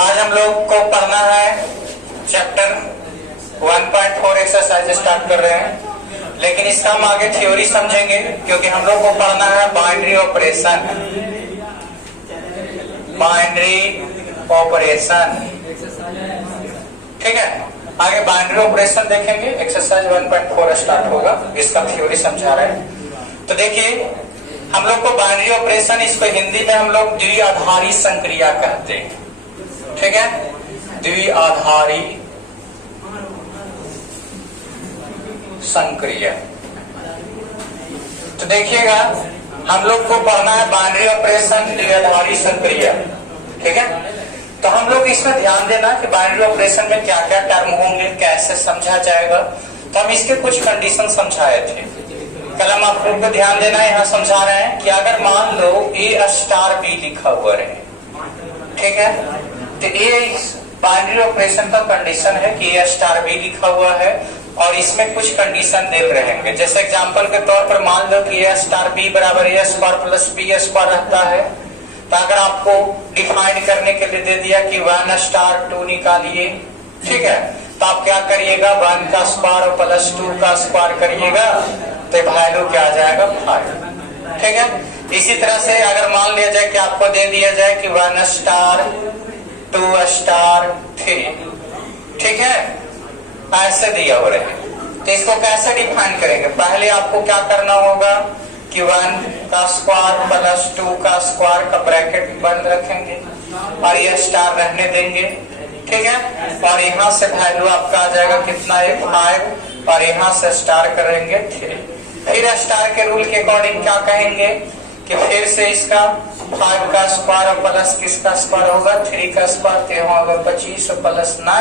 आज हम लोग को पढ़ना है चैप्टर 1.4 एक्सरसाइज स्टार्ट कर रहे हैं, लेकिन इसका हम आगे थ्योरी समझेंगे क्योंकि हम लोग को पढ़ना है बाइनरी ऑपरेशन। बाइनरी ऑपरेशन, ठीक है। आगे बाइनरी ऑपरेशन देखेंगे, एक्सरसाइज 1.4 स्टार्ट होगा, इसका थ्योरी समझा रहे हैं। तो देखिए, हम लोग को बाइनरी ऑपरेशन, इसको हिंदी में हम लोग द्विआधारी संक्रिया कहते हैं, ठीक है। द्विआधारी संक्रिया। तो देखिएगा, हम लोग को पढ़ना है बाइनरी ऑपरेशन द्विआधारी संक्रिया, ठीक है। तो हम लोग इसमें ध्यान देना कि बाइनरी ऑपरेशन में क्या क्या टर्म होंगे, कैसे समझा जाएगा। तो हम इसके कुछ कंडीशन समझाए थे। कल हम आप लोग को ध्यान देना, यहाँ समझा रहे हैं कि अगर मान लो A स्टार B लिखा हुआ रहे, ठीक है, तो ये बाइनरी ऑपरेशन का कंडीशन है कि A स्टार B लिखा हुआ है और इसमें कुछ कंडीशन दे रहेंगे। जैसे एग्जांपल के तौर पर मान लो कि A स्टार B बराबर A square plus B square रहता है। तो अगर आपको डिफाइन करने के लिए दे दिया कि 1 स्टार 2 निकालिए, ठीक है, तो आप क्या करिएगा, 1 का स्क्वायर प्लस 2 का स्क्वायर करिएगा, तो वैल्यू क्या आ जाएगा 5, ठीक है। इसी तरह से अगर मान लिया जाए कि आपको दे दिया जाए कि 1 स्टार 2 स्टार 3, ठीक है, ऐसे दिया हो रहे हैं। तो इसको कैसे डिफाइन करेंगे, पहले आपको क्या करना होगा कि 1 का स्क्वायर प्लस 2 का स्क्वायर का ब्रैकेट बंद रखेंगे और ये स्टार रहने देंगे, ठीक है। और यहाँ से वैल्यू आपका आ जाएगा कितना है 5 और यहाँ से स्टार करेंगे 3। फिर स्टार के रूल के अकॉर्डिंग क्या कहेंगे कि फिर से इसका 5 का स्क्वायर प्लस किसका स्क्वायर होगा 3 का स्क्वायर, तो यहाँ होगा 25 प्लस 9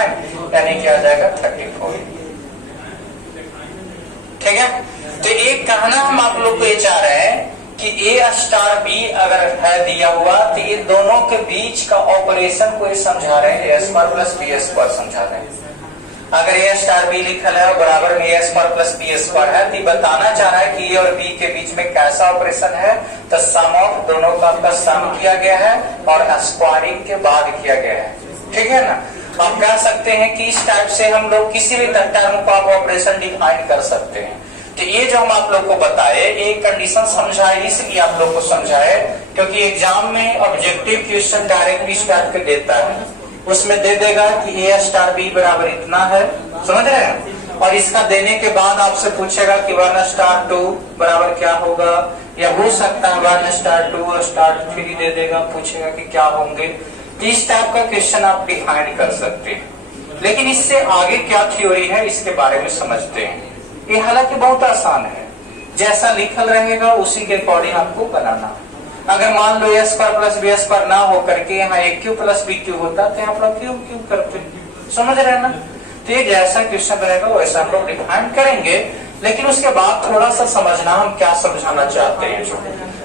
यानी क्या आ जाएगा 34, ठीक है। तो एक कहना हम आप लोग को ये चाह रहे हैं कि A स्टार B अगर है दिया हुआ, तो ये दोनों के बीच का ऑपरेशन को ये समझा रहे हैं, A square plus B square समझा रहे हैं। अगर A स्टार B लिखल है बराबर में A square plus B square है, तो बताना चाह रहा है कि A और B के बीच में कैसा ऑपरेशन है। तो सम ऑफ दोनों का सम किया गया है और स्क्वायरिंग के बाद किया गया है, ठीक है ना। हम कह सकते हैं कि इस टाइप से हम लोग किसी भी टर्म को आप ऑपरेशन डिफाइन कर सकते हैं। तो ये जो हम आप लोग को बताए, एक कंडीशन समझाए, इसलिए आप लोग को समझाए क्योंकि एग्जाम में ऑब्जेक्टिव क्वेश्चन डायरेक्टली इस टाइप के देता है, उसमें दे देगा कि A स्टार B बराबर इतना है, समझ रहे हैं। और इसका देने के बाद आपसे पूछेगा कि 1 स्टार 2 बराबर क्या होगा, या हो सकता है 1 स्टार 2 स्टार 3 दे देगा, पूछेगा कि क्या होंगे। तो इस टाइप का क्वेश्चन आप डिफाइन कर सकते हैं। लेकिन इससे आगे क्या थ्योरी है इसके बारे में समझते हैं। ये हालांकि बहुत आसान है, जैसा लिखल रहेगा उसी के अकॉर्डिंग आपको बनाना। अगर मान लो A square plus B square ना हो करके यहाँ AQ प्लस BQ होता, तो यहाँ पर क्यूब करते, समझ रहे हैं ना। तो ये जैसा क्वेश्चन रहेगा वैसा हम लोग डिफाइन करेंगे, लेकिन उसके बाद थोड़ा सा समझना हम क्या समझाना चाहते हैं।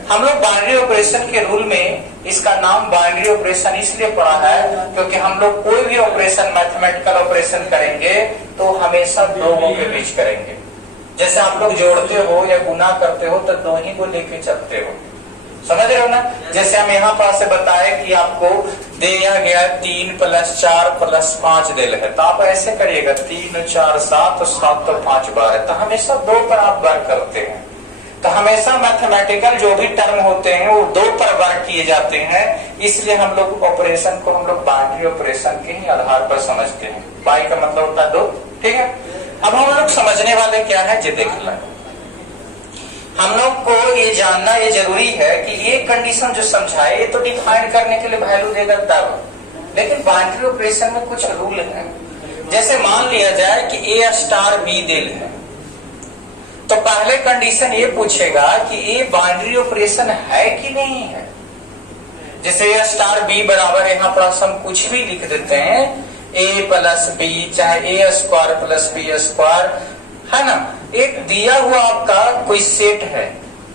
हम लोग बाइनरी ऑपरेशन के रूल में इसका नाम बाइनरी ऑपरेशन इसलिए पढ़ा है क्योंकि हम लोग कोई भी ऑपरेशन मैथमेटिकल ऑपरेशन करेंगे तो हमेशा दोनों के बीच करेंगे। जैसे आप लोग जोड़ते हो या गुना करते हो तो दो ही को लेके चलते हो, समझ रहे हो ना। जैसे हम यहाँ पास से बताए कि आपको दिया गया 3 प्लस 4 प्लस 5 दिल है, तो आप ऐसे करिएगा 3 4 7 7 तो 5 बार है, तो हमेशा 2 पर आप वर्क करते हैं। तो हमेशा मैथमेटिकल जो भी टर्म होते हैं वो 2 पर वर्क किए जाते हैं, इसलिए हम लोग ऑपरेशन को हम लोग बाइनरी ऑपरेशन के ही आधार पर समझते हैं। बाई का मतलब होता है 2, ठीक है। अब हम लोग समझने वाले क्या है ये देख लें। हम लोग को ये जानना ये जरूरी है कि ये कंडीशन जो समझाए ये तो डिफाइन करने के लिए वैल्यू देगा तब, लेकिन बाइनरी ऑपरेशन में कुछ रूल है। जैसे मान लिया जाए कि A स्टार B दिल है, तो पहले कंडीशन ये पूछेगा कि ये बाइनरी ऑपरेशन है कि नहीं है। जैसे A स्टार B बराबर, यहाँ पर हम कुछ भी लिख देते हैं, A प्लस B, चाहे A square plus B square, है ना। एक दिया हुआ आपका कोई सेट है,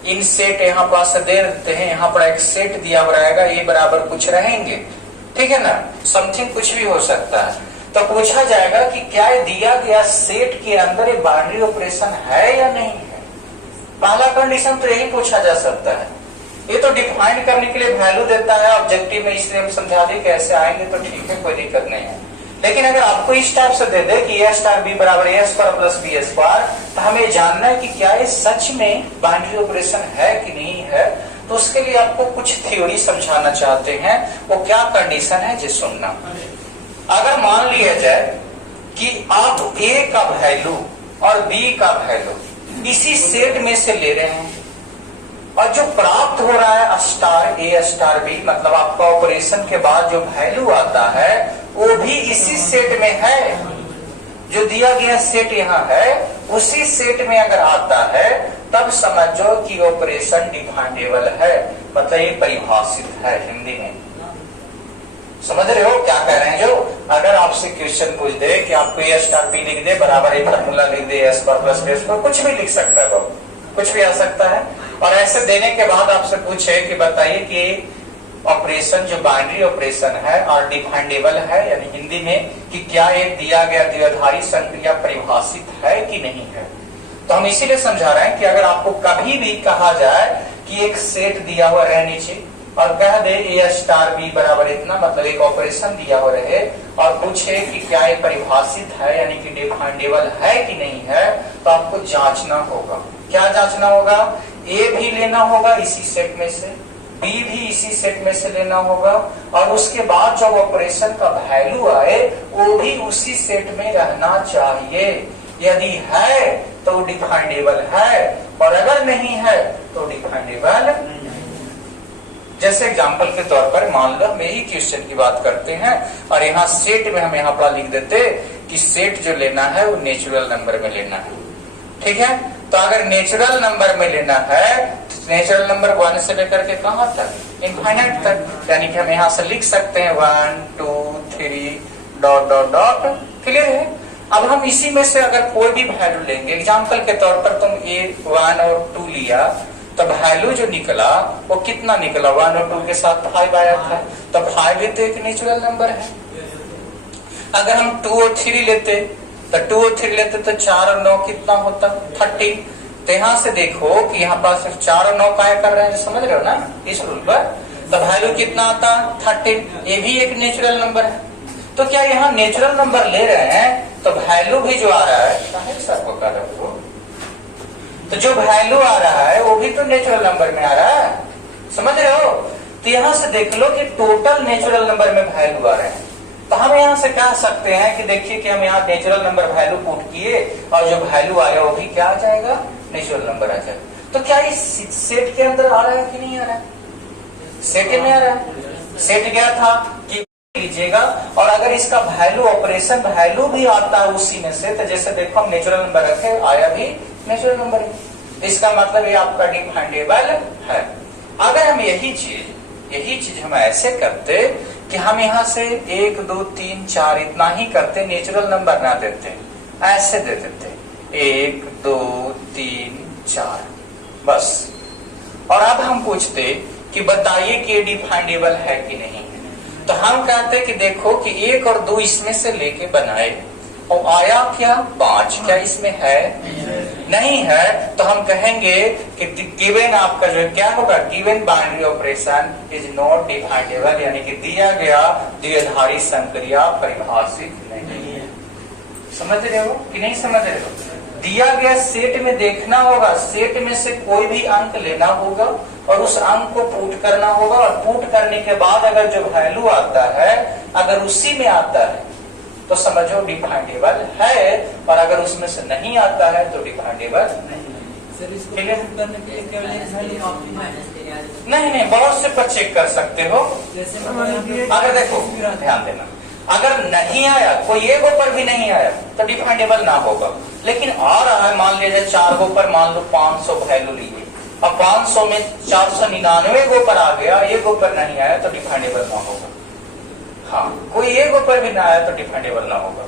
इन सेट यहाँ पास दे देते हैं, यहाँ पर एक सेट दिया हुआ रहेगा, ये बराबर कुछ रहेंगे, ठीक है ना, समथिंग कुछ भी हो सकता है। तो पूछा जाएगा कि क्या ये दिया गया सेट के अंदर ये बाइनरी ऑपरेशन है या नहीं है। पहला कंडीशन तो यही पूछा जा सकता है। ये तो डिफाइन करने के लिए वैल्यू देता है ऑब्जेक्टिव में, इसलिए हम समझा दें कैसे आएंगे तो ठीक है, कोई दिक्कत नहीं है। लेकिन अगर आपको इस टाइप से दे दे कि ए स्टार बी बराबर ए स्क्वायर प्लस बी स्क्वायर, तो हमें जानना है कि क्या ये सच में बाइनरी ऑपरेशन है कि नहीं है। तो उसके लिए आपको कुछ थ्योरी समझाना चाहते हैं। वो क्या कंडीशन है जी सुनना। अगर मान लिया जाए कि आप ए का वैल्यू और बी का वैल्यू इसी सेट में से ले रहे हैं, और जो प्राप्त हो रहा है स्टार ए स्टार बी, मतलब आपका ऑपरेशन के बाद जो वैल्यू आता है वो भी इसी सेट में है। जो दिया गया सेट यहाँ है उसी सेट में अगर आता है तब समझो कि ऑपरेशन डिफाइनेबल है, मतलब ये परिभाषित है। हिंदी में समझ रहे हो क्या कह रहे हैं? जो अगर आपसे क्वेश्चन पूछ दे कि आपको ए स्टार बी लिख दे बराबर एक फॉर्मूला लिख दे ए स्क्वायर प्लस बी स्क्वायर, कुछ भी लिख सकता है वो, कुछ भी आ सकता है। और ऐसे देने के बाद आपसे पूछे कि बताइए कि ऑपरेशन जो बाइनरी ऑपरेशन है और डिफाइनेबल है, यानी हिंदी में कि क्या एक दिया गया द्विआधारी संक्रिया परिभाषित है कि नहीं है। तो हम इसीलिए समझा रहे हैं कि अगर आपको कभी भी कहा जाए कि एक सेट दिया हुआ रहे नीचे और कह दे ए स्टार बी बराबर इतना, मतलब एक ऑपरेशन दिया हुआ रहे और पूछे कि क्या ये परिभाषित है यानी कि डिफाइनेबल है कि नहीं है, तो आपको जांचना होगा। क्या जांचना होगा? ए भी लेना होगा इसी सेट में से, बी भी इसी सेट में से लेना होगा, और उसके बाद जब ऑपरेशन का वैल्यू आए वो भी उसी सेट में रहना चाहिए। यदि है तो डिफाइनेबल है, और अगर नहीं है तो डिफाइनेबल नहीं। जैसे एग्जांपल के तौर पर मान लो हम यही क्वेश्चन की बात करते हैं और यहाँ सेट में हम यहाँ पर लिख देते कि सेट जो लेना है वो नेचुरल नंबर में लेना है। ठीक है, तो अगर नेचुरल नंबर में लेना है तो नेचुरल नंबर 1 से लेकर के कहां तक? इनफाइनाइट तक, यानी कि हम यहाँ से लिख सकते हैं 1 2 3 डॉट डॉट डॉट। क्लियर है? अब हम इसी में से अगर कोई भी वैल्यू लेंगे, एग्जांपल के तौर पर तुम ए 1 और 2 लिया, तो वैल्यू जो निकला वो कितना निकला? 1 और 2 के साथ 5 आया था, तो 5 भी तो एक नेचुरल नंबर है। अगर हम 2 और 3 लेते तो 2 और 3 लेते तो 4 और 9 कितना होता? 30। तो यहाँ से देखो कि यहाँ पास 4 और 9 काय कर रहे हैं, समझ रहे हो ना इस रूल पर? तो वैल्यू कितना आता? 30। ये भी एक नेचुरल नंबर है। तो क्या यहाँ नेचुरल नंबर ले रहे हैं तो वैल्यू भी जो आ रहा है सबको कर रहे हो, तो जो वैल्यू आ रहा है वो भी तो नेचुरल नंबर में आ रहा है। समझ रहे हो? तो यहाँ से देख लो कि टोटल नेचुरल नंबर में वैल्यू आ रहे हैं। तो हम यहाँ से कह सकते हैं कि देखिए कि हम यहाँ नेचुरल नंबर वैल्यू पुट किए और जो वैल्यू आया वो भी क्या आ जाएगा? नेचुरल नंबर आ जाएगा। तो क्या इस सेट के अंदर आ रहा है कि नहीं आ रहा है? सेट में आ रहा है। सेट गया था कि लीजिएगा, और अगर इसका वैल्यू ऑपरेशन वैल्यू भी आता है उसी में से, तो जैसे देखो हम नेचुरल नंबर रखे, आया भी नेचुरल नंबर है, इसका मतलब ये आपका डिफाइनेबल है। अगर हम यही चीज हम ऐसे करते कि हम यहाँ से 1 2 3 4 इतना ही करते, नेचुरल नंबर ना देते, ऐसे दे देते 1 2 3 4 बस, और अब हम पूछते कि बताइए कि ये डिफाइनेबल है कि नहीं। तो हम कहते कि देखो कि 1 और 2 इसमें से लेके बनाए और आया क्या? 5। क्या इसमें है? नहीं है। तो हम कहेंगे कि गिवन आपका जो क्या होगा? Given binary operation is not definable, यानी कि दिया गया द्विआधारी संक्रिया परिभाषित नहीं है। समझ रहे हो कि नहीं समझ रहे हो? दिया गया सेट में देखना होगा, सेट में से कोई भी अंक लेना होगा और उस अंक को पुट करना होगा, और पुट करने के बाद अगर जो वैल्यू आता है अगर उसी में आता है तो समझो डिफाइनेबल है, और अगर उसमें से नहीं आता है तो डिफाइनेबल नहीं। नहीं, बहुत से पर चेक कर सकते हो। अगर देखो ध्यान देना, अगर नहीं आया कोई एक ऊपर भी नहीं आया तो डिफाइनेबल ना होगा, लेकिन आ रहा है मान लीजिए 4 गो पर मान लो 500 वैल्यू लीजिए, अब 500 में 499 गो पर आ गया, एक ऊपर नहीं आया तो डिफाइनेबल ना होगा। हाँ, कोई एक ऊपर भी ना आया तो डिफाइनेबल ना होगा,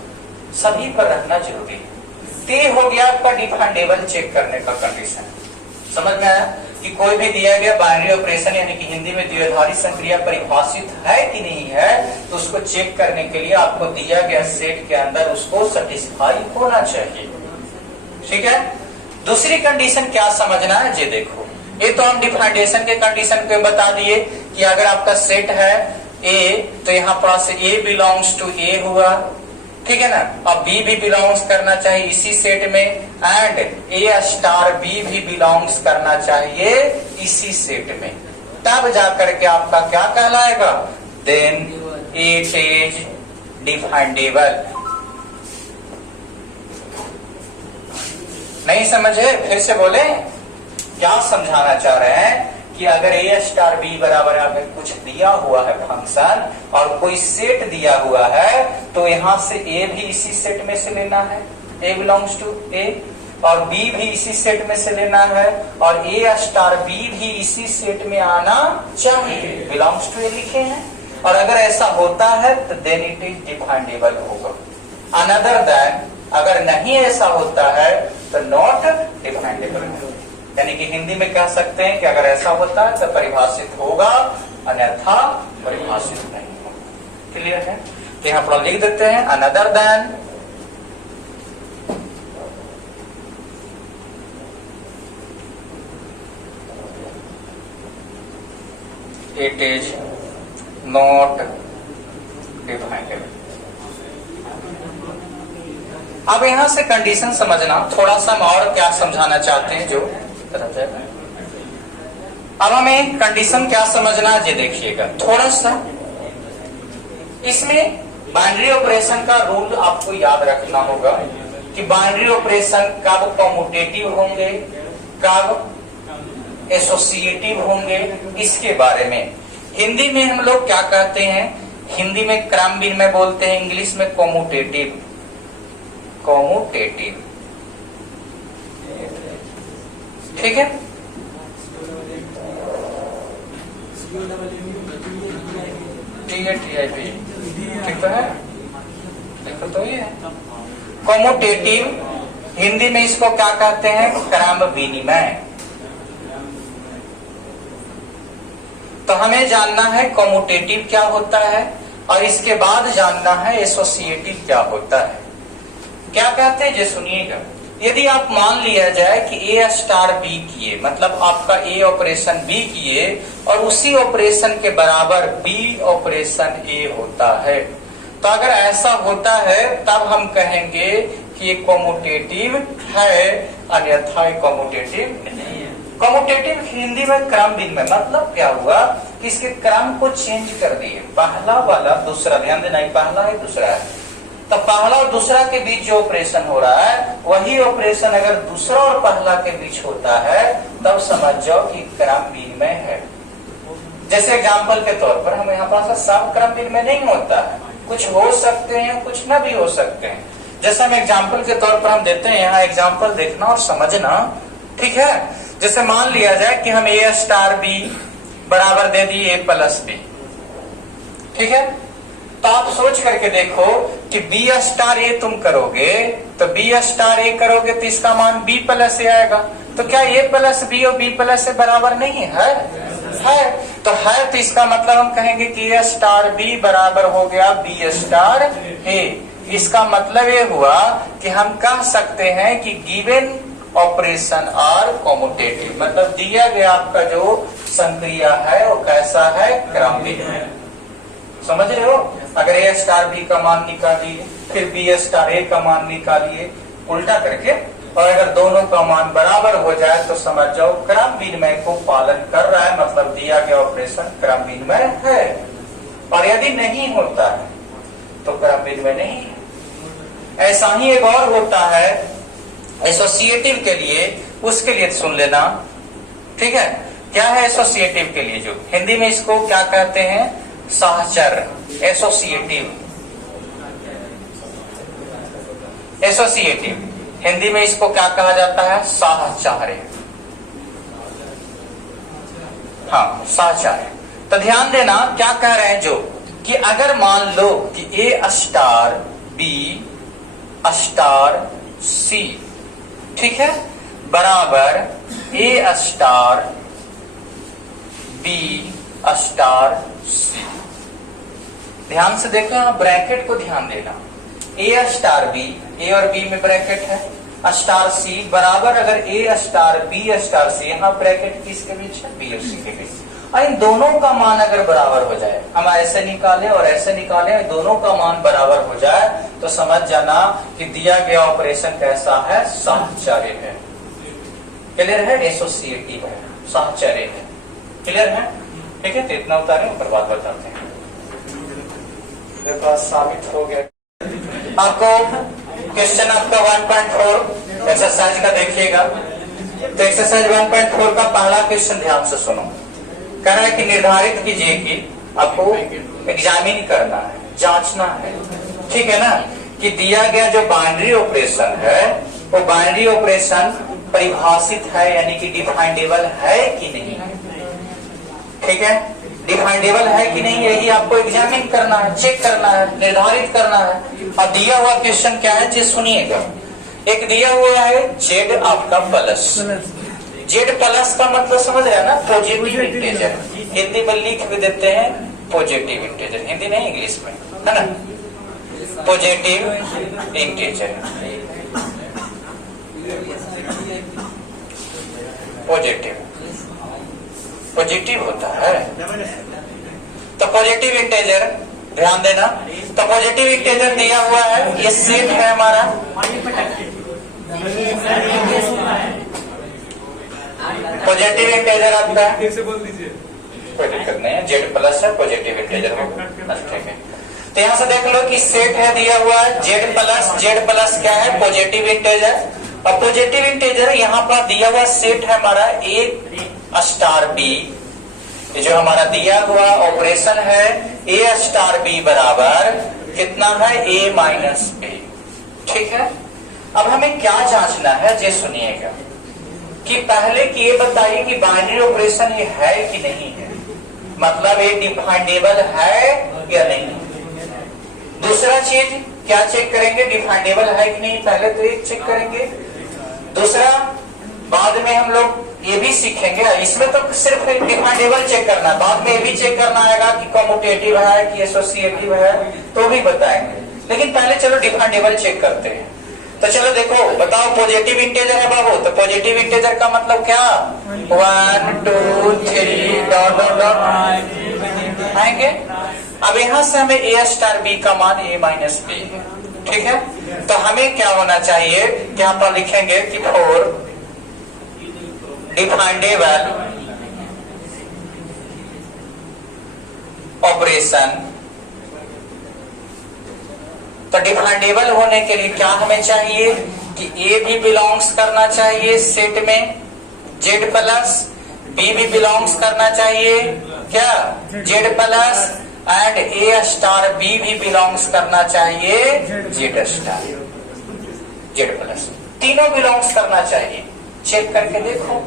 सभी पर रखना जरूरी है। ते हो गया आपका डिफाइनेबल चेक करने का कंडीशन। समझ में आया कि कोई भी दिया गया बाइनरी ऑपरेशन यानी कि हिंदी में द्विआधारी संक्रिया परिभाषित है कि नहीं है, तो उसको चेक करने के लिए आपको दिया गया सेट के अंदर उसको सेटिस्फाई होना चाहिए। ठीक है। दूसरी कंडीशन क्या समझना है जी, देखो ये तो हम डिफरेंशिएशन के कंडीशन पे बता दिए कि अगर आपका सेट है ए तो यहाँ पास ए बिलोंग्स टू ए हुआ, ठीक है ना, अब बी भी बिलोंग्स करना चाहिए इसी सेट में, एंड ए स्टार बी भी बिलोंग्स करना चाहिए इसी सेट में, तब जाकर के आपका क्या कहलाएगा, देन इट इज डिफाइंडेबल। नहीं समझे, फिर से बोले, क्या समझाना चाह रहे हैं कि अगर ए स्टार बी बराबर अगर कुछ दिया हुआ है फंक्शन और कोई सेट दिया हुआ है तो यहां से ए भी इसी सेट में से लेना है, ए बिलोंग्स टू ए, और बी भी इसी सेट में से लेना है, और ए स्टार बी भी इसी सेट में आना चाहिए, बिलोंग्स टू ए लिखे हैं, और अगर ऐसा होता है तो देन इट इज डिफाइंडेबल होगा। अनदर देन अगर नहीं ऐसा होता है तो नॉट डिफाइंडेबल होगा। यानी कि हिंदी में कह सकते हैं कि अगर ऐसा होता है तो परिभाषित होगा, अन्यथा परिभाषित नहीं होगा। क्लियर है? तो यहां पर लिख देते हैं another then it is not definable. अब यहां से कंडीशन समझना, थोड़ा सा हम और क्या समझाना चाहते हैं जो अब हमें कंडीशन क्या समझना है ये देखिएगा थोड़ा सा। इसमें बाइनरी ऑपरेशन का रूल आपको याद रखना होगा कि बाइनरी ऑपरेशन कब कम्यूटेटिव होंगे, कब एसोसिएटिव होंगे, इसके बारे में हिंदी में हम लोग क्या कहते हैं, हिंदी में क्रम विनिमय बोलते हैं, इंग्लिश में कम्यूटेटिव, कम्यूटेटिव, ठीक है। TIP ठीक तो है, देखो तो ये है कम्यूटेटिव। हिंदी में इसको क्या कहते हैं, क्रम विनिमय। तो हमें जानना है कम्यूटेटिव क्या होता है और इसके बाद जानना है एसोसिएटिव क्या होता है। क्या कहते हैं ये सुनिएगा। यदि आप मान लिया जाए कि ए स्टार बी किए, मतलब आपका ए ऑपरेशन बी किए और उसी ऑपरेशन के बराबर बी ऑपरेशन ए होता है, तो अगर ऐसा होता है तब हम कहेंगे कि ये कम्यूटेटिव है, अन्यथा कम्यूटेटिव नहीं है। कम्यूटेटिव हिंदी में क्रम विनिमय, मतलब क्या हुआ कि इसके क्रम को चेंज कर दिए, पहला वाला दूसरा, ध्यान देना पहला है दूसरा है, तो पहला और दूसरा के बीच जो ऑपरेशन हो रहा है वही ऑपरेशन अगर दूसरा और पहला के बीच होता है तब समझ जाओ कि क्रम विनिमय है। जैसे एग्जाम्पल के तौर पर हम यहाँ पर सब क्रम विनिमय नहीं होता है, कुछ हो सकते हैं कुछ न भी हो सकते हैं। जैसे हम एग्जाम्पल के तौर पर हम देते हैं, यहाँ एग्जाम्पल देखना और समझना, ठीक है। जैसे मान लिया जाए कि हम ए स्टार बी बराबर दे दिए ए प्लस बी, ठीक है। तो आप सोच करके देखो कि बी स्टार ए तुम करोगे तो बी स्टार ए करोगे तो इसका मान बी प्लस ए आएगा, तो क्या ए प्लस बी और बी प्लस ए बराबर नहीं है? है। तो है, तो इसका मतलब हम कहेंगे कि ए स्टार बी बराबर हो गया बी स्टार ए। इसका मतलब ये हुआ कि हम कह सकते हैं कि गिवन ऑपरेशन आर कम्यूटेटिव, मतलब दिया गया आपका जो संक्रिया है वो कैसा है, क्रम विनिमय। समझ रहे हो? अगर ए स्टार बी का मान निकालिए, फिर बी स्टार ए का मान निकालिए उल्टा करके, और अगर दोनों का मान बराबर हो जाए तो समझ जाओ क्रम विनिमय को पालन कर रहा है, मतलब दिया गया ऑपरेशन क्रम विनिमय है। और यदि नहीं होता है तो क्रम विनिमय नहीं है। ऐसा ही एक और होता है एसोसिएटिव के लिए, उसके लिए सुन लेना, ठीक है। क्या है एसोसिएटिव के लिए, जो हिंदी में इसको क्या कहते हैं, सहचर, एसोसिएटिव। एसोसिएटिव हिंदी में इसको क्या कहा जाता है, साहचर्य। हाँ, साहचर्य। तो ध्यान देना क्या कह रहे हैं जो कि अगर मान लो कि ए स्टार बी स्टार सी, ठीक है, बराबर ए स्टार बी स्टार सी। ध्यान से देखो, यहाँ ब्रैकेट को ध्यान देना, ए स्टार बी, ए और बी में ब्रैकेट है, स्टार सी बराबर अगर ए स्टार बी स्टार सी, यहाँ ब्रैकेट किसके बीच है, बी और सी के बीच, और इन दोनों का मान अगर बराबर हो जाए, हम ऐसे निकाले और ऐसे निकाले, दोनों का मान बराबर हो जाए तो समझ जाना कि दिया गया ऑपरेशन कैसा है, साहचर्य है। क्लियर है, एसोसिएटिव है, साहचर्य है। क्लियर है, ठीक है। तो इतना उतारे, ऊपर बात बताते हैं। देखो साबित हो गया। आपको क्वेश्चन आपका 1.4 एक्सरसाइज का देखिएगा। तो एक्सरसाइज 1.4 का पहला क्वेश्चन ध्यान से सुनो। कह रहा है कि निर्धारित कीजिए कि आपको एग्जामिन करना है, जांचना है, ठीक है ना, कि दिया गया जो बाइनरी ऑपरेशन है वो बाइनरी ऑपरेशन परिभाषित है, यानी कि डिफाइंडेबल है कि नहीं, ठीक है, डिफाइंडेबल है कि नहीं, यही आपको एग्जामिन करना है, चेक करना है, निर्धारित करना है। और दिया हुआ क्वेश्चन क्या है जी, सुनिएगा। एक दिया हुआ है जेड आपका प्लस, जेड प्लस का मतलब समझ रहे हैं ना, पॉजिटिव इंटीजर। हिंदी में लिख भी देते हैं पॉजिटिव इंटीजर, हिंदी नहीं इंग्लिश में, है ना, पॉजिटिव इंटीजर, पॉजिटिव पॉजिटिव होता है। तो पॉजिटिव इंटीजर ध्यान देना। तो पॉजिटिव इंटीजर दिया हुआ है, ये सेट है हमारा, पॉजिटिव इंटीजर आपका कोई दिक्कत नहीं है, जेड प्लस है, पॉजिटिव इंटीजर होगा, ठीक है। तो यहाँ से देख लो कि सेट है दिया हुआ है जेड प्लस क्या है, पॉजिटिव इंटीजर। और पॉजिटिव इंटीजर यहाँ पर दिया हुआ सेट है हमारा ए स्टार बी, जो हमारा दिया हुआ ऑपरेशन है ए स्टार बी बराबर कितना है, ए माइनस बी, ठीक है। अब हमें क्या जांचना है, ये सुनिएगा कि पहले कि ये बताइए कि बाइनरी ऑपरेशन ये है कि नहीं है, मतलब ये डिफाइंडेबल है या नहीं। दूसरा चीज क्या चेक करेंगे, डिफाइंडेबल है कि नहीं, पहले तो एक चेक करेंगे। दूसरा बाद में हम लोग ये भी सीखेंगे, इसमें तो सिर्फ डिफाइंडेबल चेक करना है, बाद में ये भी चेक करना आएगा कि कॉम्यूटेटिव है कि एसोसिएटिव है, तो भी बताएंगे। लेकिन पहले चलो डिफाइंडेबल चेक करते हैं। तो चलो देखो, बताओ पॉजिटिव इंटीजर है बाबू, तो पॉजिटिव इंटीजर का मतलब क्या, 1 2 3 डॉट डॉट डॉट आएंगे। अब यहाँ से हमें ए स्टार बी का मान ए माइनस बी है, ठीक है। तो हमें क्या होना चाहिए, यहाँ पर लिखेंगे कि फॉर डिफाइंडेबल ऑपरेशन, तो डिफाइंडेबल होने के लिए क्या हमें चाहिए कि ए भी बिलोंग्स करना चाहिए सेट में जेड प्लस, बी भी बिलोंग्स करना चाहिए क्या, Z plus, and A star B भी बिलोंग्स करना चाहिए जेड स्टार, जेड प्लस, तीनों बिलोंग्स करना चाहिए। चेक करके देखो,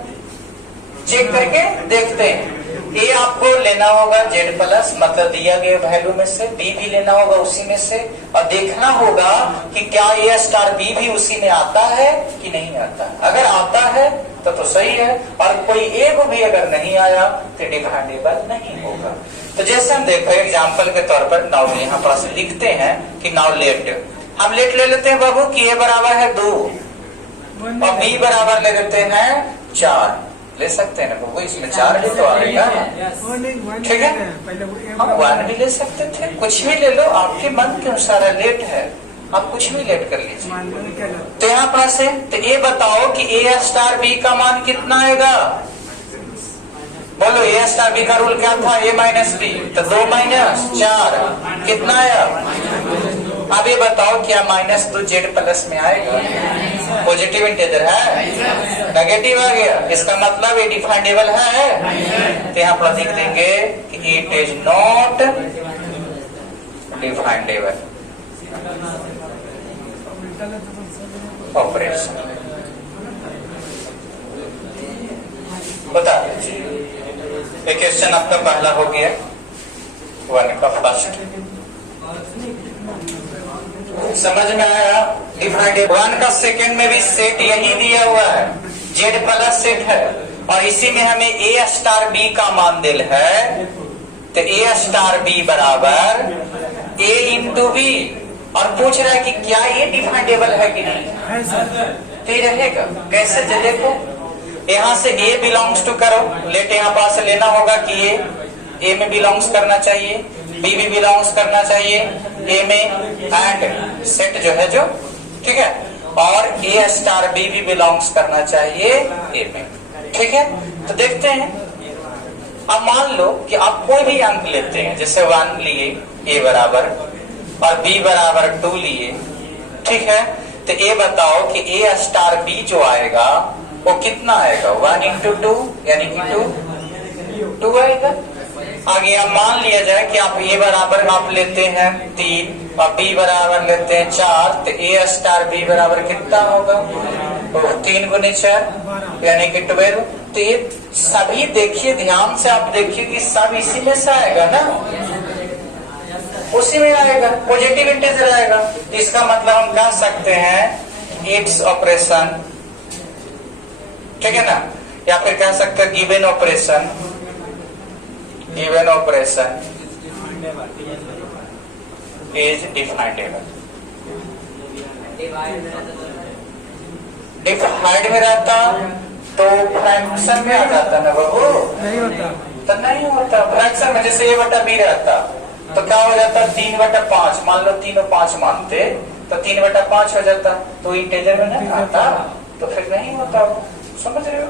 चेक करके देखते हैं। ए आपको लेना होगा जेड प्लस, मतलब दिया गया वैल्यू में से, बी भी लेना होगा उसी में से, और देखना होगा कि क्या ए स्टार बी भी उसी में आता है कि नहीं आता है। अगर आता है तो सही है, और कोई एक भी अगर नहीं आया तो डिफाइंडेबल नहीं होगा। तो जैसे हम देखो एग्जाम्पल के तौर पर नाउ यहाँ पास लिखते हैं कि नाउ लेट, हम लेट ले लेते हैं बाबू कि ए बराबर है 2 और बी बराबर ले लेते हैं 4, ले सकते हैं ना बाबू, इसमें 4 भी तो आएगा, ठीक है। हम 1 भी ले सकते थे, कुछ भी ले लो, आपके मन के अनुसार है, लेट है, आप कुछ भी लेट कर लीजिए। तो यहाँ पर से तो ये बताओ कि ए स्टार बी का मान कितना आएगा, बोलो ए स्टार बी का रूल क्या था, ए माइनस बी, तो 2 माइनस 4 कितना आया। अब ये बताओ क्या -2 जेड प्लस में आएगा, पॉजिटिव इंटीजर है, नेगेटिव आ गया, इसका मतलब ये डिफाइंडेबल है। तो यहाँ पर लिख देंगे कि इट इज नॉट डिफाइंडेबल ऑपरेशन। बता दीजिए, एक क्वेश्चन आपका पहला हो गया 1 का फर्स्ट, समझ में आया। डिफाइंडेबल 1 का सेकंड में भी सेट यही दिया हुआ है, जेड प्लस सेट है, और इसी में हमें ए स्टार बी का मान दिल है, तो ए स्टार बी बराबर ए इंटू बी, और पूछ रहा है कि क्या ये डिफाइंडेबल है कि नहीं, तो ये रहेगा कैसे? देखो यहाँ से ए बिलोंग्स टू करो, लेट यहाँ पास लेना होगा कि ए में बिलोंग्स करना चाहिए, बी भी बिलोंग्स करना चाहिए ए में, एंड सेट जो है जो, ठीक है, और ए स्टार बी भी बिलोंग्स करना चाहिए ए में, ठीक है। तो देखते हैं, अब मान लो कि आप कोई भी अंक लेते हैं, जैसे 1 लिए ए बराबर और बी बराबर 2 लिए, ठीक है। तो ये बताओ कि ए स्टार बी जो आएगा वो कितना आएगा? 1 into 2 यानी कि 2 आएगा। आगे आप मान लिया जाए कि आप ए बराबर आप लेते हैं 3 और बी बराबर लेते हैं 4, तो ए स्टार बी बराबर कितना होगा? 3 गुने 4 यानी कि 12। तो ये सभी देखिए, ध्यान से आप देखिए कि सब इसी में से आएगा ना, उसी में आएगा, पॉजिटिव इंटीजर आएगा। तो इसका मतलब हम कह सकते हैं इट्स ऑपरेशन, ठीक है ना, या फिर कह सकते हैं गिवन ऑपरेशन इज डिफाइंडेबल। डिफाइंड में रहता तो फ्रैक्शन में आ जाता ना बाबू, नहीं होता, तो नहीं होता फ्रैक्शन में। जैसे ए बटा बी रहता तो क्या हो जाता? 3/5, मान लो 3 और 5 मानते तो 3/5 हो जाता, तो इंटीजर में नहीं आता, तो फिर नहीं होता। समझ रहे हो?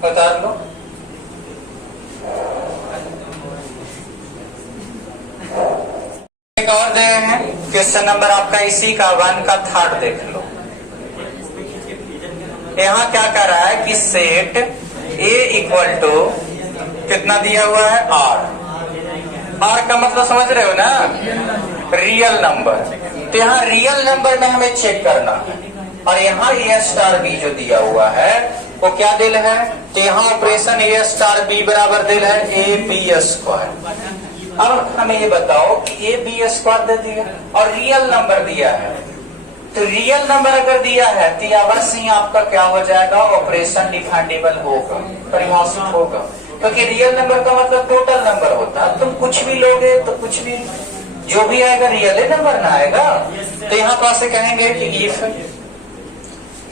बता लो। एक और दे हैं क्वेश्चन नंबर आपका इसी का 1 का 3rd देख लो। यहाँ क्या कर रहा है कि सेट ए इक्वल टू कितना दिया हुआ है? आर का मतलब समझ रहे हो ना, रियल नंबर। तो यहाँ रियल नंबर में हमें चेक करना है, और यहाँ ए स्टार बी जो दिया हुआ है वो क्या दिल है? तो यहाँ ऑपरेशन ए स्टार बी बराबर दिल है ए बी स्क्वायर। अब हमें ये बताओ कि ए बी स्क्वायर दे दिया और रियल नंबर दिया है, तो रियल नंबर अगर दिया है तो अवश्य ही आपका क्या हो जाएगा? ऑपरेशन डिफाइंडेबल होगा, परिभाषित होगा, क्योंकि रियल नंबर का मतलब टोटल नंबर होता है। तुम कुछ भी लोगे तो कुछ भी जो भी आएगा रियल नंबर ना आएगा। तो यहाँ पास से कहेंगे कि if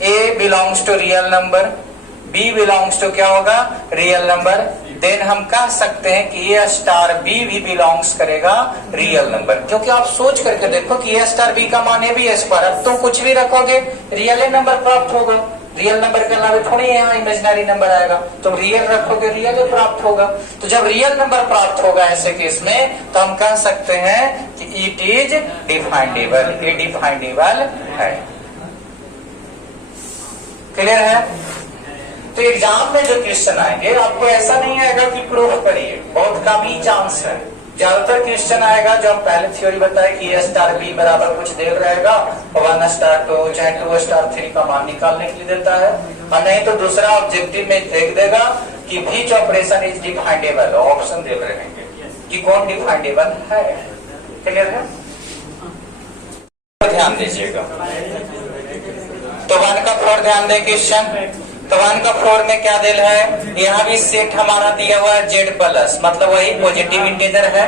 A belongs to real number, B belongs to क्या होगा? रियल नंबर, देन हम कह सकते हैं कि ए स्टार बी भी बिलोंग्स करेगा रियल नंबर। क्योंकि आप सोच करके देखो कि ए स्टार बी का मान ए बी स्क्वायर, अब तुम कुछ भी रखोगे रियल नंबर प्राप्त होगा। रियल नंबर के अलावा थोड़ी यहाँ इमेजिनरी नंबर आएगा, तुम रियल रखोगे रियल प्राप्त होगा। तो जब रियल नंबर प्राप्त होगा ऐसे केस में, तो हम कह सकते हैं कि इट इज डिफाइंडेबल, ये डिफाइंडेबल है। क्लियर है? तो एग्जाम में जो क्वेश्चन आएंगे आपको ऐसा नहीं आएगा कि प्रूफ करिए, बहुत कम ही चांस है। ज्यादातर क्वेश्चन आएगा जो हम पहले थ्योरी बताए कि ए स्टार बी बराबर कुछ दे रहेगा, 1 स्टार 2 चाहे 2 स्टार 3 का मान निकालने के लिए देता है, और नहीं तो दूसरा ऑब्जेक्टिव में देख देगा कि व्हिच ऑपरेशन इज डिफाइंडेबल, ऑप्शन दे रहेंगे कि कौन डिफाइंडेबल है। क्लियर है? ध्यान दीजिएगा। तो 1 का 4 ध्यान दे क्वेश्चन। तो 1 का 4 में क्या दिल है? यहाँ भी सेट हमारा दिया हुआ है जेड प्लस, मतलब वही पॉजिटिव इंटीजर है।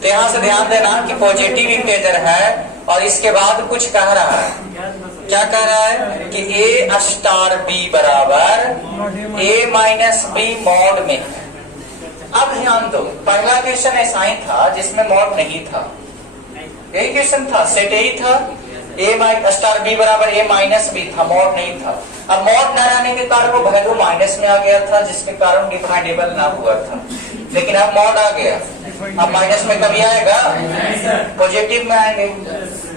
तो यहाँ से ध्यान देना कि पॉजिटिव इंटीजर है और इसके बाद कुछ कह रहा है, क्या कह रहा है कि ए स्टार बी बराबर ए माइनस बी मॉड में है। अब ध्यान दो, पहला क्वेश्चन ऐसा ही था जिसमें मॉड नहीं था, यही क्वेश्चन था, सेट यही था, ए स्टार बी बराबर ए माइनस बी था, मॉड नहीं था। अब मॉड न रहने के कारण वो वैल्यू माइनस में आ गया था, जिसके कारण डिफाइंडेबल ना हुआ था। लेकिन अब मॉड आ गया, अब माइनस में कभी आएगा? पॉजिटिव में आएंगे।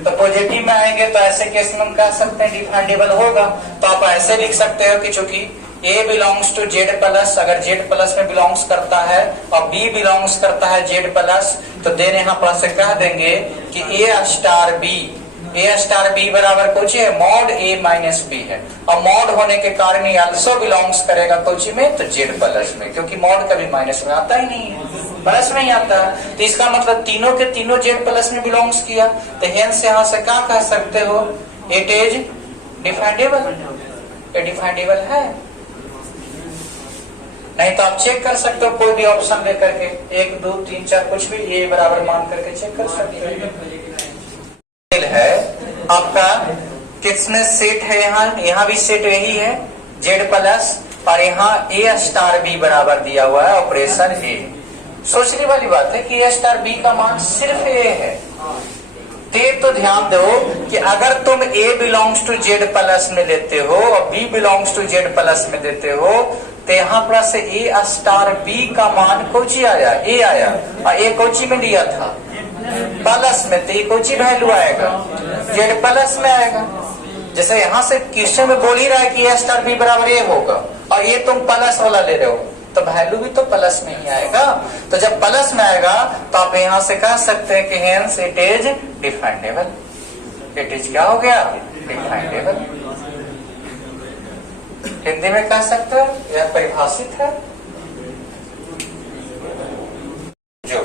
तो पॉजिटिव में आएंगे तो ऐसे केस में हम कह सकते हैं डिफाइंडेबल होगा। तो आप ऐसे लिख सकते हो कि चूंकि ए बिलोंग्स टू जेड प्लस, अगर जेड प्लस में बिलोंग्स करता है और बी बिलोंग्स करता है जेड प्लस, तो देन यहाँ पर से कह देंगे कि ए स्टार बी बराबर कुछ है मॉड ए माइनस बी है, और मॉड होने के कारण ये अल्सो बिलोंग्स करेगा कुछ में, तो जेड प्लस में, क्योंकि मॉड कभी माइनस में आता ही नहीं है, प्लस में ही आता है। तो इसका मतलब तीनों के तीनों जेड प्लस में बिलोंग्स किया, तो हेंस यहाँ से क्या कह सकते हो? इट इज डिफाइंडेबल, ये डिफाइंडेबल है। नहीं तो आप चेक कर सकते हो कोई भी ऑप्शन लेकर के, 1 2 3 4 कुछ भी ए बराबर मान करके चेक कर सकते हो। है आपका किसमें सेट है, यहाँ भी सेट यही है जेड प्लस, और यहाँ ए स्टार बी बराबर दिया हुआ है ऑपरेशन ए। सोचने वाली बात है कि ए स्टार बी का मान सिर्फ ए है। तो ध्यान दो कि अगर तुम A belongs to Z plus में लेते हो और B belongs to Z plus में देते हो, तो यहाँ प्लस ए स्टार बी का मान कोची आया, ए आया, और ए कोची में लिया था प्लस में, तो ये कोची वैल्यू आएगा, जेड प्लस में आएगा। जैसे यहाँ से क्वेश्चन में बोल ही रहा है कि ए स्टार बी बराबर ए होगा, और ये तुम प्लस वाला ले रहे हो, तो वैल्यू भी तो प्लस में ही आएगा। तो जब प्लस में आएगा तो आप यहाँ से कह सकते हैं कि hence it is definable. It is क्या हो गया, डिफाइंडेबल। हिंदी में कह सकते हो यह परिभाषित है। जो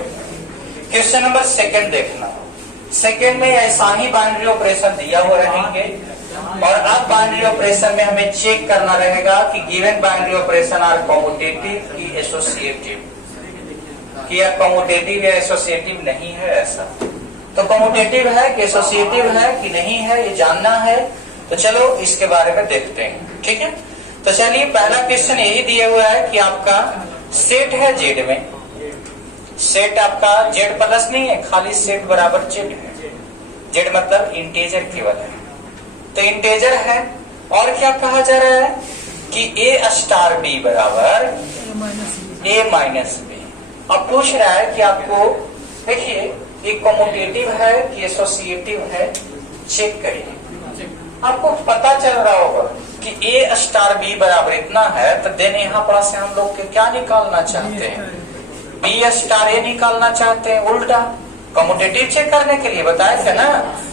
क्वेश्चन नंबर सेकंड देखना, सेकंड में ऐसा ही बाइनरी ऑपरेशन दिया हुआ रहेंगे, और अब बाइनरी ऑपरेशन में हमें चेक करना रहेगा कि given binary operation are commutative की एसोसिएटिव, कि यह कॉम्यूटेटिव या एसोसिएटिव नहीं है। ऐसा तो कॉम्यूटेटिव है कि एसोसिएटिव है कि नहीं है, ये जानना है। तो चलो इसके बारे में देखते हैं, ठीक है। तो चलिए पहला क्वेश्चन यही दिया हुआ है कि आपका सेट है जेड में, सेट आपका जेड प्लस नहीं है, खाली सेट बराबर जेड है। जेड मतलब इंटीजर केवल है, तो इंटीजर है। और क्या कहा जा रहा है कि ए स्टार बी बराबर ए माइनस बी। अब पूछ रहा है कि आपको देखिए ये कॉम्यूटेटिव है कि एसोसिएटिव है, चेक करिए। आपको पता चल रहा होगा कि ए स्टार बी बराबर इतना है, तो देन यहाँ पर से हम लोग क्या निकालना चाहते हैं, बी स्टार ए निकालना चाहते हैं। उल्टा कॉम्यूटेटिव चेक करने के लिए बताया था ना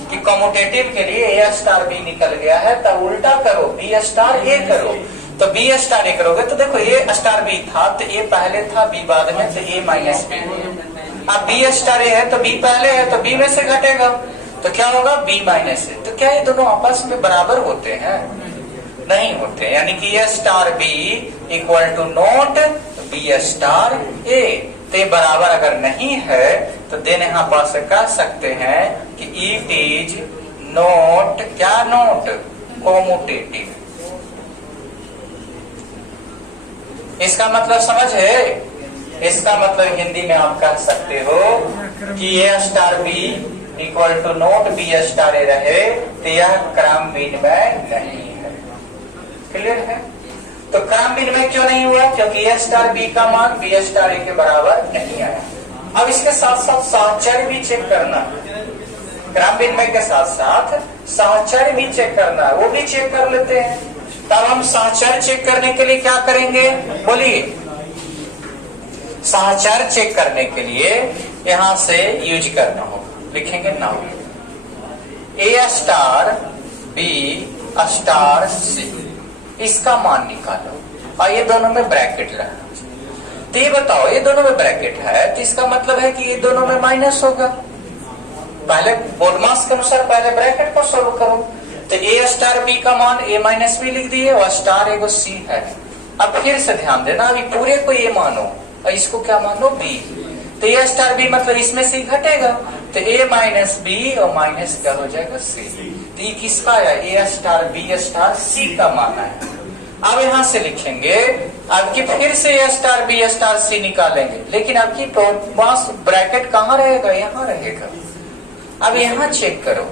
कि कॉम्यूटेटिव के लिए ए स्टार बी निकल गया है, तब उल्टा करो, बी स्टार ए करो। तो बी स्टार ए करोगे तो देखो ए स्टार बी था तो ए पहले था, बी बाद में, तो ए माइनस बी। अब बी स्टार ए है तो बी पहले है, तो बी में से घटेगा तो क्या होगा, बी माइनस ए। तो क्या ये दोनों आपस में बराबर होते हैं, नहीं होते। यानी कि A star B equal to not B star A. तो ये बराबर अगर नहीं है तो देन यहाँ पास कह सकते हैं कि इट इज नॉट, क्या नॉट, कॉम्यूटेटिव। इसका मतलब समझ है, इसका मतलब हिंदी में आप कह सकते हो कि A star B equal to not B star A रहे तो यह क्रम विनिमय नहीं है। क्लियर है। तो क्रम विनिमय क्यों नहीं हुआ, क्योंकि ए स्टार बी का मान बी स्टार ए के बराबर नहीं आया। अब इसके साथ साथ साहचर्य भी चेक करना है, क्रम विनिमय के साथ साथ साहचर्य भी चेक करना है, वो भी चेक कर लेते हैं। तब हम साहचर्य चेक करने के लिए क्या करेंगे, बोलिए। साहचर्य चेक करने के लिए यहां से यूज करना होगा, लिखेंगे नाउ ए स्टार बी स्टार सी, इसका मान निकालो, और ये दोनों में ब्रैकेट रहना। तो ये बताओ ये दोनों में ब्रैकेट है तो इसका मतलब है कि ये दोनों में माइनस होगा। पहले बोडमास के अनुसार पहले ब्रैकेट को सोल्व करो। तो ए स्टार बी का मान ए माइनस बी लिख दिए, और स्टार एगो सी है। अब फिर से ध्यान देना, अभी पूरे को ए मानो और इसको क्या मानो, बी। तो ए स्टार बी मतलब इसमें से घटेगा, तो ए माइनस बी और माइनस क्या हो जाएगा, सी। तो ये किसका आया, ए स्टार बी स्टार सी का मान है। अब यहां से लिखेंगे, अब की फिर से ए स्टार बी स्टार सी निकालेंगे, लेकिन अब की ब्रैकेट कहाँ रहेगा, यहाँ रहेगा। अब यहाँ चेक करो,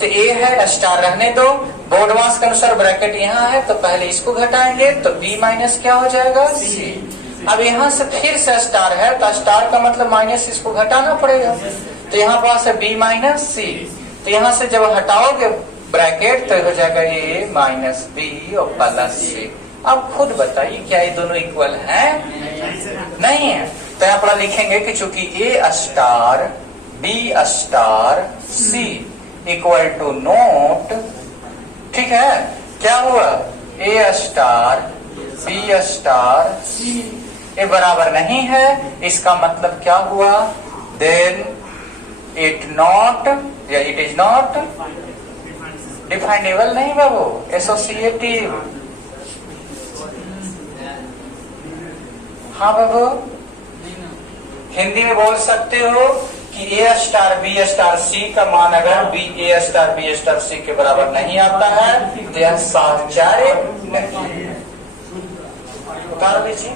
तो ए है, स्टार रहने दो, बोर्डमास के अनुसार ब्रैकेट यहाँ है, तो पहले इसको घटाएंगे तो बी माइनस क्या हो जाएगा, सी। अब यहाँ से फिर से स्टार है, तो स्टार का मतलब माइनस, इसको घटाना पड़ेगा, तो यहाँ पास है बी माइनस सी। तो यहाँ से जब हटाओगे ब्रैकेट तो हो जाएगा ए माइनस बी और प्लस सी। अब खुद बताइए क्या ये दोनों इक्वल हैं, नहीं है। तो यहाँ पर लिखेंगे कि चूंकि A star B star C equal to not, ठीक है, क्या हुआ, A star B star C ये बराबर नहीं है, इसका मतलब क्या हुआ, देन इट नॉट या इट इज नॉट डिफाइनेबल, नहीं बाबू, एसोसिएटिव। हाँ बाबू, हिंदी में बोल सकते हो कि ए स्टार बी स्टार सी का मान अगर बी ए स्टार बी स्टार सी के बराबर नहीं आता है तो यह साहचर्य नहीं है। उतार दीजिए।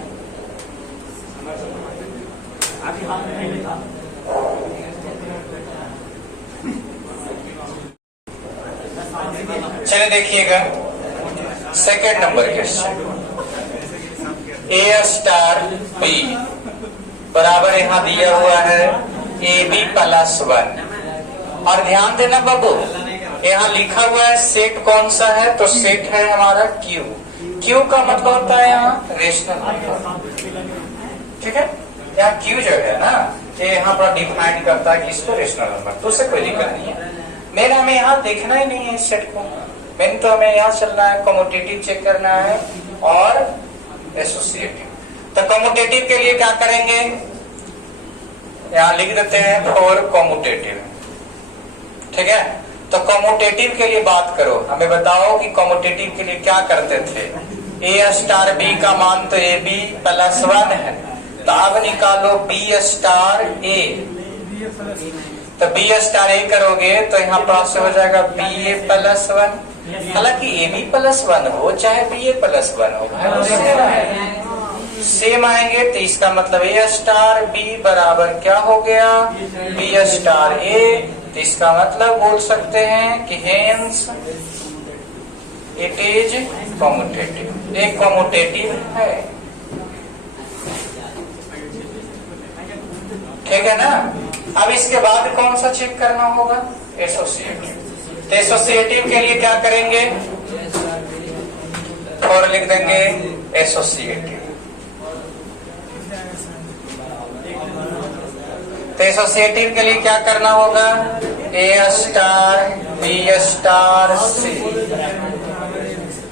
चलिए देखिएगा सेकेंड नंबर क्वेश्चन। ए स्टार बी बराबर यहाँ दिया हुआ है ए बी प्लस 1। और ध्यान देना बाबू, यहाँ लिखा हुआ है सेट कौन सा है, तो सेट है हमारा क्यू। क्यू का मतलब होता है यहाँ रेशनल नंबर, ठीक है। यहाँ क्यू जो है ना, ये यहाँ पर डिफाइन करता है कि इसको रेशनल नंबर, तो उससे कोई दिक्कत नहीं है। मेन हमें यहाँ देखना ही नहीं है इस सेट को, मेन तो हमें यहाँ चलना है कम्यूटेटिव चेक करना है और एसोसिएटिव। तो कम्यूटेटिव के लिए क्या करेंगे, यहाँ लिख देते हैं फॉर कम्यूटेटिव, ठीक है। तो कम्यूटेटिव के लिए बात करो, हमें बताओ कि कम्यूटेटिव के लिए क्या करते थे। ए स्टार बी का मान तो ए बी प्लस 1 है, तो अब निकालो बी स्टार ए। तो बी स्टार ए करोगे तो यहाँ पास हो जाएगा बी ए प्लस 1। हालांकि ए बी प्लस 1 हो चाहे बी ए प्लस 1 हो, सेम आएंगे। तो इसका मतलब ए स्टार बी बराबर क्या हो गया, बी स्टार ए। तो इसका मतलब बोल सकते हैं कि हेंस इट इज कम्यूटेटिव, एक कम्यूटेटिव है, ठीक है ना। अब इसके बाद कौन सा चेक करना होगा, एसोसिएटिव। तो एसोसिएटिव के लिए क्या करेंगे, और लिख देंगे एसोसिएटिव। तो एसोसिएटिव के लिए क्या करना होगा, ए स्टार बी स्टार सी।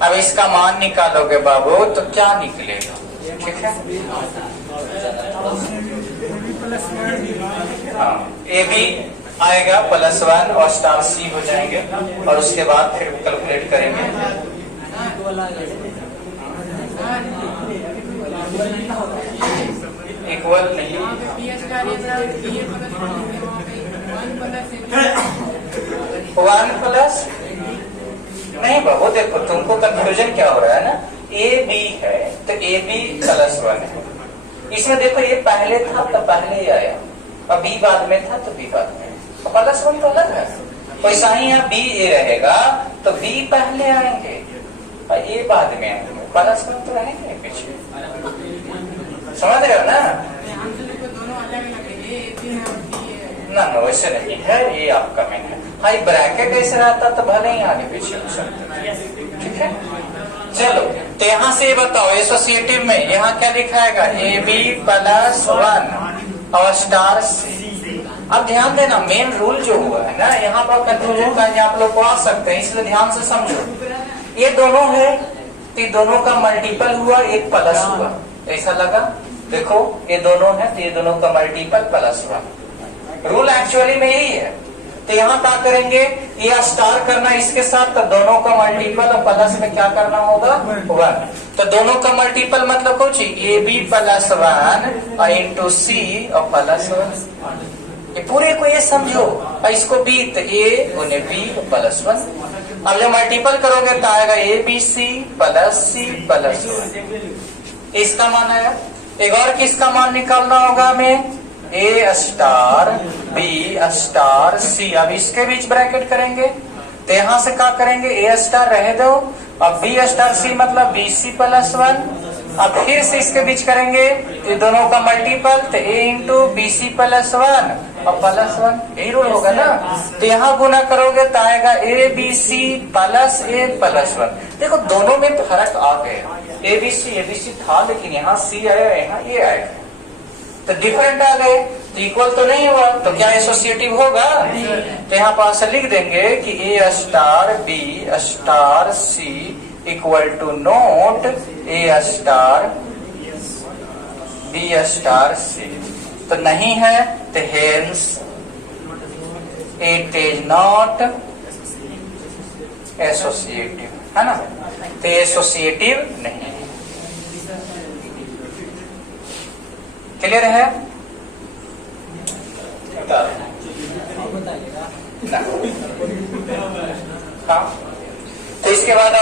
अब इसका मान निकालोगे बाबू तो क्या निकलेगा, ठीक है। हाँ, ए बी आएगा प्लस 1 और स्टार सी हो जाएंगे, और उसके बाद फिर कैलकुलेट करेंगे। इक्वल नहीं, 1 प्लस नहीं बाबू, देखो तुमको कंफ्यूजन क्या हो रहा है ना, ए बी है तो ए बी प्लस 1 है। इसमें देखो ये पहले था तो पहले ही आया, और बी बाद में था तो बी बाद में, तो प्लस 1 तो अलग है। वैसा ही यहाँ बी ए रहेगा तो बी पहले आएंगे और ए बाद में आएंगे, प्लस 1 तो रहेंगे पीछे, समझ रहे हो ना। ना ना वैसे नहीं है, ये आपका मेन है। हाँ, ब्रैकेट ऐसे रहता तो भले ही आगे पीछे हो सकते, ठीक है। चलो तो यहाँ से बताओ एसोसिएटिव में यहाँ क्या दिखाएगा, ए बी प्लस 1 और स्टार सी। अब ध्यान देना, मेन रूल जो हुआ है ना, यहाँ पर कंफ्यूजन का आप लोग को आ सकते हैं, इसलिए ध्यान से समझो। ये दोनों है तो दोनों का मल्टीपल हुआ, एक प्लस हुआ, ऐसा लगा। देखो ये दोनों है तो ये दोनों का मल्टीपल प्लस हुआ, रूल एक्चुअली में यही है। तो यहाँ क्या करेंगे, ये स्टार करना इसके साथ, तो दोनों का मल्टीपल और प्लस में क्या करना होगा, 1। तो दोनों का मल्टीपल मतलब कुछ ए बी प्लस 1 और इंटू सी और प्लस 1। ये पूरे को ये समझो, और इसको बी तो ए उन्हें बी प्लस 1। अब जब मल्टीपल करोगे तो आएगा ए बी सी प्लस 1। इसका मान आया। एक और किसका मान निकालना होगा हमें, ए स्टार बी स्टार सी। अब इसके बीच ब्रैकेट करेंगे तो यहाँ से क्या करेंगे, ए स्टार रहे दो, अब बी स्टार सी मतलब बी सी प्लस 1। अब फिर से इसके बीच करेंगे तो दोनों का मल्टीपल, तो ए इंटू बी सी प्लस 1 और प्लस 1, यही रूल होगा ना। तो यहाँ गुना करोगे तो आएगा A B C plus A plus 1। देखो दोनों में फर्क आ गया, ए बी सी था लेकिन यहाँ सी आया, यहाँ ये आएगा, तो डिफरेंट आ गए, तो इक्वल तो नहीं हुआ, तो क्या एसोसिएटिव होगा। तो यहाँ पास लिख देंगे कि A star B star C equal to not A star B star C. तो नहीं है तो hence it is not associative, है ना। तो एसोसिएटिव नहीं है। क्लियर है। हाँ, तो इसके बाद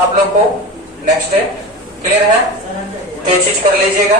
आप लोग को नेक्स्ट है, क्लियर है, तो ये चीज कर लीजिएगा।